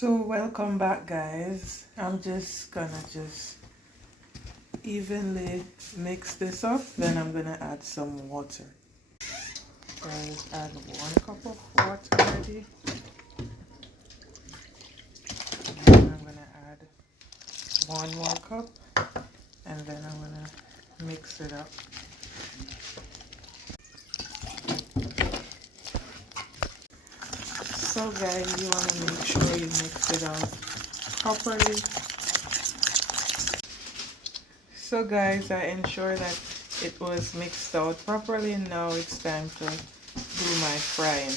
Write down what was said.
So welcome back, guys. I'm just gonna evenly mix this up, then I'm gonna add some water. Guys, add 1 cup of water already, and then I'm gonna add 1 more cup, and then I'm gonna mix it up. So guys, you want to make sure you mix it out properly. So guys, I ensure that it was mixed out properly. Now it's time to do my frying.